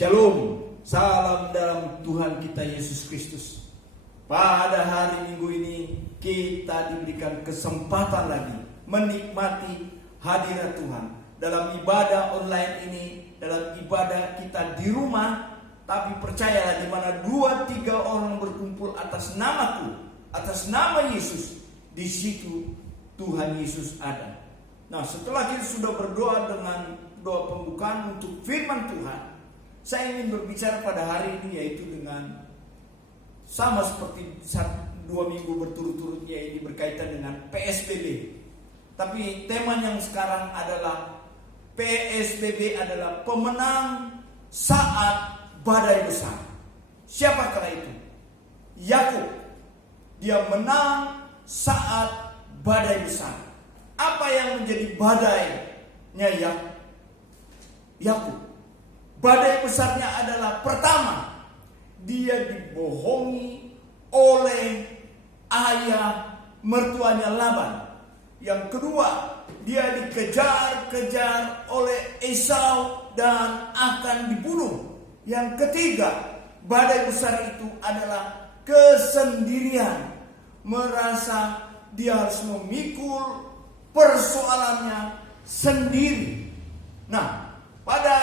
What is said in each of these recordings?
Shalom, salam dalam Tuhan kita Yesus Kristus. Pada hari Minggu ini kita diberikan kesempatan lagi menikmati hadirat Tuhan dalam ibadah online ini, dalam ibadah kita di rumah. Tapi percayalah, di mana 2-3 orang berkumpul atas namaku, atas nama Yesus, di situ Tuhan Yesus ada. Nah, setelah kita sudah berdoa dengan doa pembukaan untuk firman Tuhan, saya ingin berbicara pada hari ini yaitu dengan sama seperti 2 minggu berturut-turut, yaitu berkaitan dengan PSBB. Tapi tema yang sekarang adalah PSBB adalah pemenang saat badai besar. Siapakah itu? Yakub. Dia menang saat badai besar. Apa yang menjadi badainya Yakub? Badai besarnya adalah, pertama, dia dibohongi oleh ayah mertuanya Laban. Yang kedua, dia dikejar-kejar oleh Esau dan akan dibunuh. Yang ketiga, badai besar itu adalah kesendirian. Merasa dia harus memikul persoalannya sendiri. Nah, pada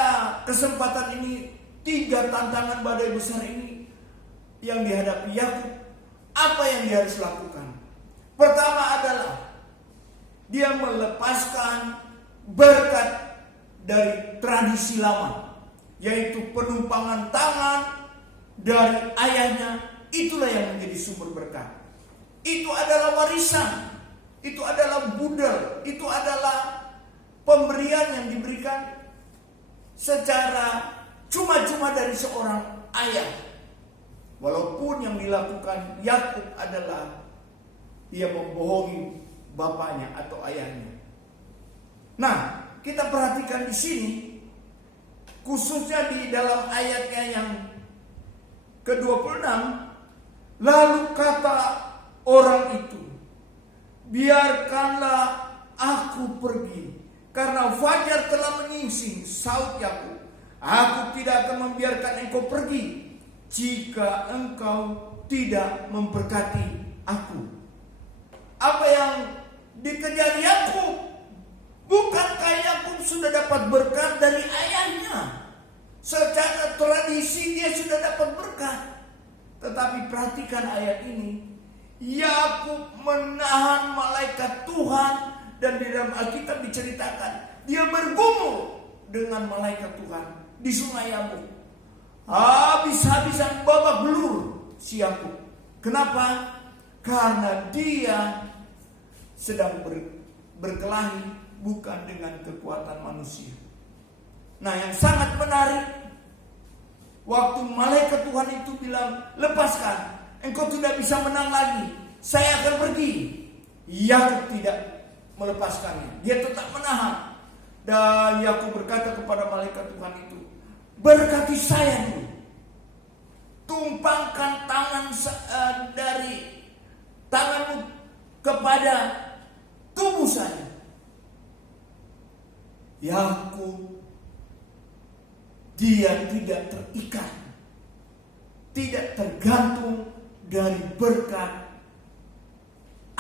kesempatan ini 3 tantangan badai besar ini yang dihadapi Yakub. Apa yang dia harus lakukan? Pertama adalah dia melepaskan berkat dari tradisi lama, yaitu penumpangan tangan dari ayahnya. Itulah yang menjadi sumber berkat. Itu adalah warisan, itu adalah budel, itu adalah pemberian yang diberikan secara cuma-cuma dari seorang ayah. Walaupun yang dilakukan Yakub adalah dia membohongi bapaknya atau ayahnya. Nah, kita perhatikan di sini, khususnya di dalam ayatnya yang ke-26, lalu kata orang itu, biarkanlah aku pergi, karena fajar telah menyingsing. Saud Yakub, aku tidak akan membiarkan engkau pergi jika engkau tidak memberkati aku. Apa yang dikejar Yakub? Bukankah Yakub sudah dapat berkat dari ayahnya? Secara tradisi dia sudah dapat berkat. Tetapi perhatikan ayat ini. Yakub menahan malaikat Tuhan, dan di dalam Alkitab diceritakan dia bergumul dengan malaikat Tuhan di sungai Yabok. Habis-habisan babak belur si Yakub. Kenapa? Karena dia sedang berkelahi bukan dengan kekuatan manusia. Nah, yang sangat menarik, waktu malaikat Tuhan itu bilang, lepaskan, engkau tidak bisa menang lagi, saya akan pergi. Yakub tidak melepaskannya, dia tetap menahan. Dan Yakub berkata kepada malaikat Tuhan itu, berkati saya dulu, tumpangkan tangan dari tanganmu kepada tubuh saya. Yakub, dia tidak terikat, tidak tergantung dari berkat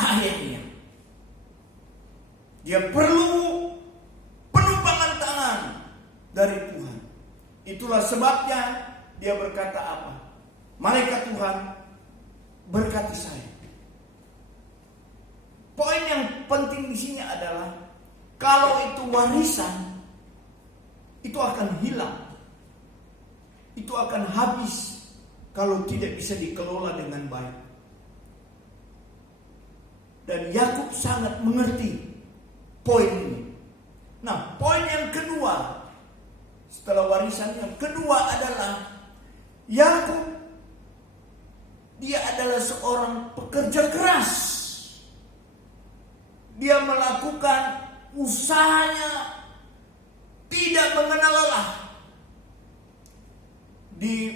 ayahnya. Dia perlu penumpangan tangan dari Tuhan. Itulah sebabnya dia berkata apa? Malaikat Tuhan, berkati saya. Poin yang penting di sini adalah, kalau itu warisan, itu akan hilang, itu akan habis kalau tidak bisa dikelola dengan baik. Dan Yakub sangat mengerti poin ini. Nah, poin yang kedua setelah warisan, yang kedua adalah Yakub, dia adalah seorang pekerja keras. Dia melakukan usahanya tidak mengenal lelah. Di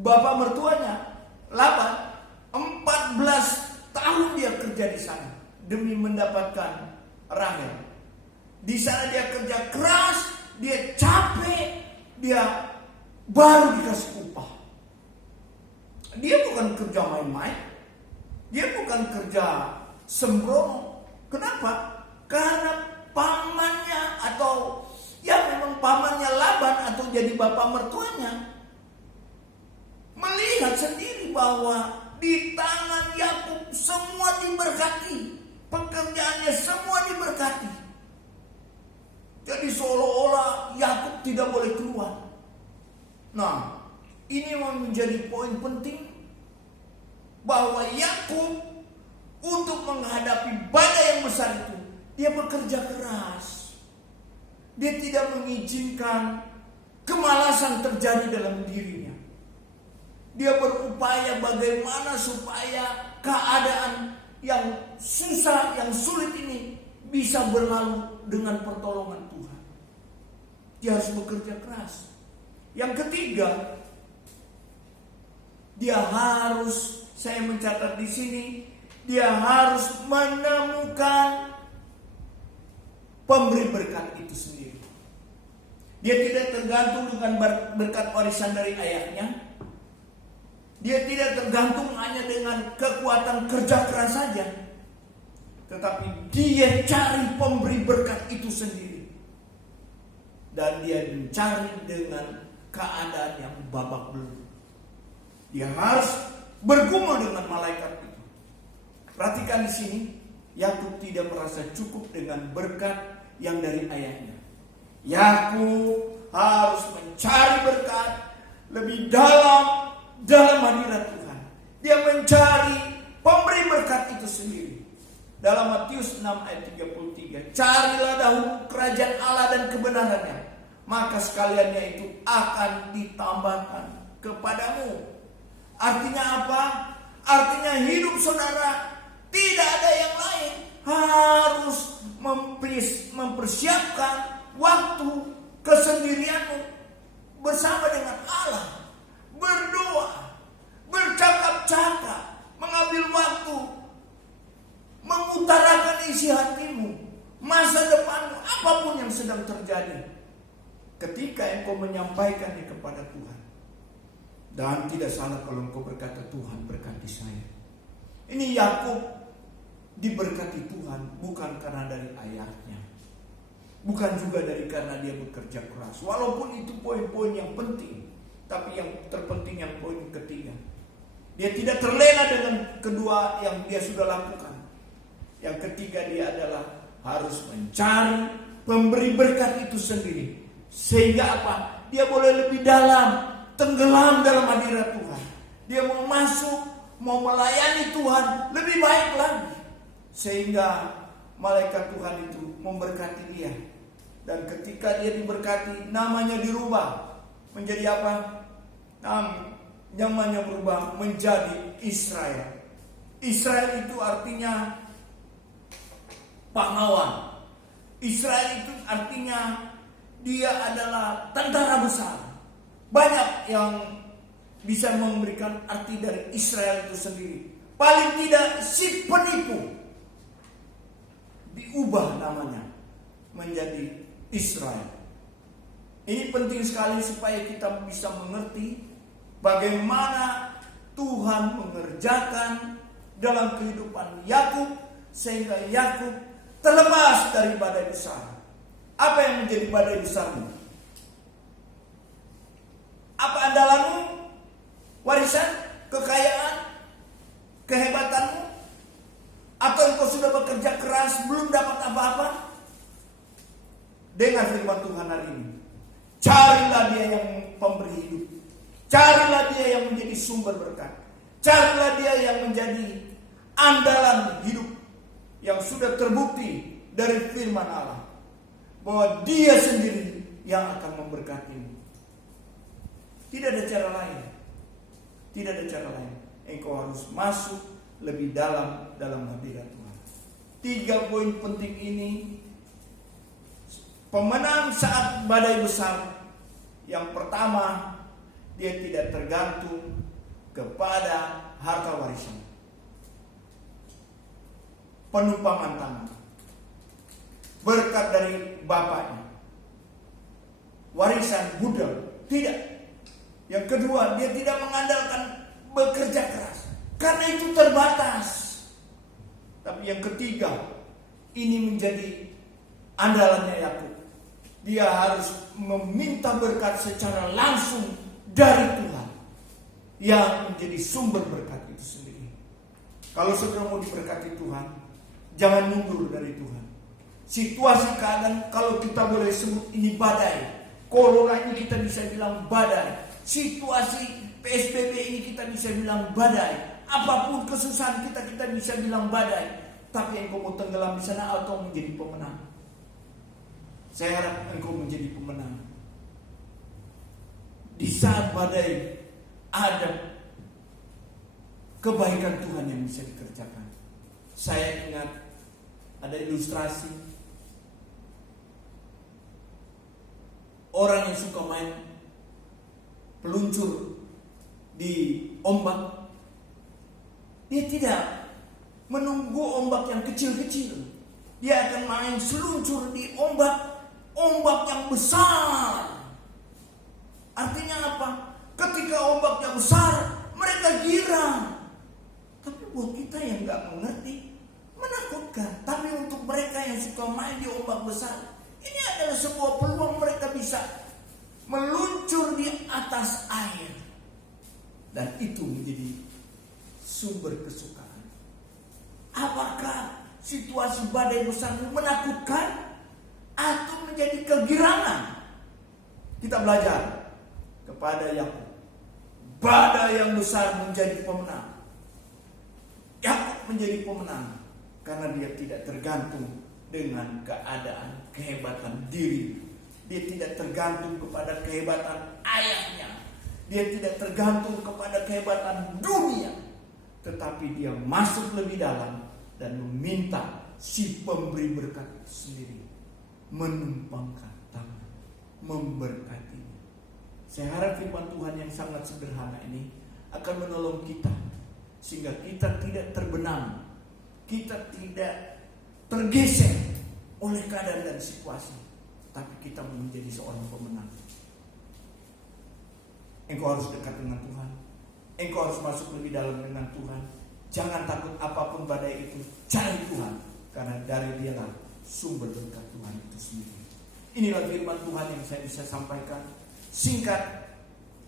bapak mertuanya Laban, 14 tahun dia kerja di sana demi mendapatkan Rahel. Di sana dia kerja keras dia capek, dia baru dikasih upah. Dia bukan kerja main-main. Dia bukan kerja sembrono. Kenapa? Karena pamannya atau memang pamannya Laban atau jadi bapak mertuanya melihat sendiri bahwa di tangan Yakub semua diberkati, pekerjaannya semua diberkati. Jadi seolah-olah Yakub tidak boleh keluar. Nah, ini menjadi poin penting bahwa Yakub untuk menghadapi badai yang besar itu, dia bekerja keras. Dia tidak mengizinkan kemalasan terjadi dalam dirinya. Dia berupaya bagaimana supaya keadaan yang susah, yang sulit ini bisa berlalu dengan pertolongan Tuhan. Dia harus bekerja keras. Yang ketiga, dia harus, saya mencatat di sini, dia harus menemukan pemberi berkat itu sendiri. Dia tidak tergantung dengan berkat warisan dari ayahnya. Dia tidak tergantung hanya dengan kekuatan kerja keras saja. Tetapi dia cari pemberi berkat itu sendiri. Dan dia mencari dengan keadaan yang babak belur. Dia harus bergumul dengan malaikat itu. Perhatikan di sini, Yakub tidak merasa cukup dengan berkat yang dari ayahnya. Yakub harus mencari berkat lebih dalam hadirat Tuhan. Dia mencari pemberi berkat itu sendiri. Dalam Matius 6 ayat 33, carilah dahulu kerajaan Allah dan kebenarannya, maka sekaliannya itu akan ditambahkan kepadamu. Artinya apa? Artinya hidup saudara tidak ada yang lain, harus mempersiapkan waktu kesendirianmu bersama dengan Allah, berdoa, bercakap-cakap, mengambil waktu, mengutarakan isi hatimu, masa depanmu, apapun yang sedang terjadi. Ketika engkau menyampaikannya kepada Tuhan. Dan tidak salah kalau engkau berkata, Tuhan berkati saya. Ini Yakub diberkati Tuhan bukan karena dari ayahnya, bukan juga karena dia bekerja keras. Walaupun itu poin-poin yang penting, tapi yang terpenting yang poin ketiga. Dia tidak terlena dengan kedua yang dia sudah lakukan. Yang ketiga, dia adalah harus mencari pemberi berkat itu sendiri. Sehingga apa? Dia boleh lebih dalam, tenggelam dalam hadirat Tuhan. Dia mau masuk, mau melayani Tuhan lebih baik lagi. Sehingga malaikat Tuhan itu memberkati dia. Dan ketika dia diberkati, namanya dirubah menjadi apa? Namanya berubah menjadi Israel. Israel itu artinya pahlawan. Israel itu artinya dia adalah tentara besar. Banyak yang bisa memberikan arti dari Israel itu sendiri. Paling tidak si penipu diubah namanya menjadi Israel. Ini penting sekali supaya kita bisa mengerti bagaimana Tuhan mengerjakan dalam kehidupan Yakub sehingga Yakub terlepas dari badai besar. Apa yang menjadi badai besarmu? Apa andalanmu? Warisan? Kekayaan? Kehebatanmu? Atau engkau sudah bekerja keras belum dapat apa-apa? Dengar firman Tuhan hari ini. Carilah dia yang pemberi hidup. Carilah dia yang menjadi sumber berkat. Carilah dia yang menjadi andalan hidup yang sudah terbukti dari firman Allah. Bahwa dia sendiri yang akan memberkatimu. Tidak ada cara lain. Tidak ada cara lain. Engkau harus masuk lebih dalam hadirat Tuhan. 3 poin penting ini. Pemenang saat badai besar. Yang pertama, dia tidak tergantung kepada harta warisan. Penumpangan tangan. Berkat dari bapaknya. warisan budal. Tidak. Yang kedua, dia tidak mengandalkan bekerja keras, karena itu terbatas. Tapi yang ketiga, ini menjadi andalannya Yakub. Dia harus meminta berkat secara langsung dari Tuhan, yang menjadi sumber berkat itu sendiri. Kalau saudara mau diberkati Tuhan, jangan mundur dari Tuhan. Situasi keadaan, kalau kita boleh sebut ini badai. Corona ini kita bisa bilang badai. Situasi PSBB ini kita bisa bilang badai. Apapun kesusahan kita bisa bilang badai. Tapi engkau mau tenggelam di sana atau menjadi pemenang? Saya harap engkau menjadi pemenang. Di saat badai ada kebaikan Tuhan yang bisa dikerjakan. Saya ingat ada ilustrasi orang yang suka main peluncur di ombak. Dia tidak menunggu ombak yang kecil-kecil. Dia akan main seluncur di ombak yang besar. Artinya apa? Ketika ombaknya besar, mereka girang. Tapi buat kita yang gak mengerti, menakutkan. Tapi untuk mereka yang suka main di ombak besar, ini adalah sebuah peluang mereka bisa meluncur di atas air. Dan itu menjadi sumber kesukaan. Apakah situasi badai besar menakutkan atau menjadi kegirangan? Kita belajar kepada Yakub. Badai yang besar menjadi pemenang. Yakub menjadi pemenang karena dia tidak tergantung dengan keadaan kehebatan diri. Dia tidak tergantung kepada kehebatan ayahnya. Dia tidak tergantung kepada kehebatan dunia. Tetapi dia masuk lebih dalam dan meminta si pemberi berkat itu sendiri menumpangkan tangan, memberkatinya. Saya harap firman Tuhan yang sangat sederhana ini akan menolong kita, sehingga kita tidak terbenam, kita tidak tergeser oleh keadaan dan situasi, tapi kita menjadi seorang pemenang. Engkau harus dekat dengan Tuhan. Engkau harus masuk lebih dalam dengan Tuhan. Jangan takut apapun badai itu. Cari Tuhan, karena dari Dialah sumber berkat Tuhan itu sendiri. Inilah firman Tuhan yang saya bisa sampaikan. Singkat,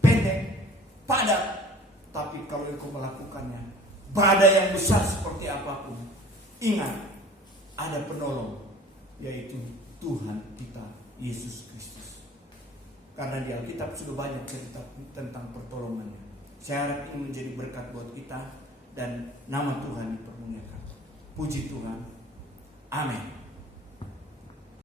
pendek, padat. Tapi kalau engkau melakukannya, badai yang besar seperti apapun, ingat, ada penolong, yaitu Tuhan kita, Yesus Kristus. Karena di Alkitab sudah banyak cerita tentang pertolongannya. Saya harap ini menjadi berkat buat kita, dan nama Tuhan dipermuliakan. Puji Tuhan. Amin.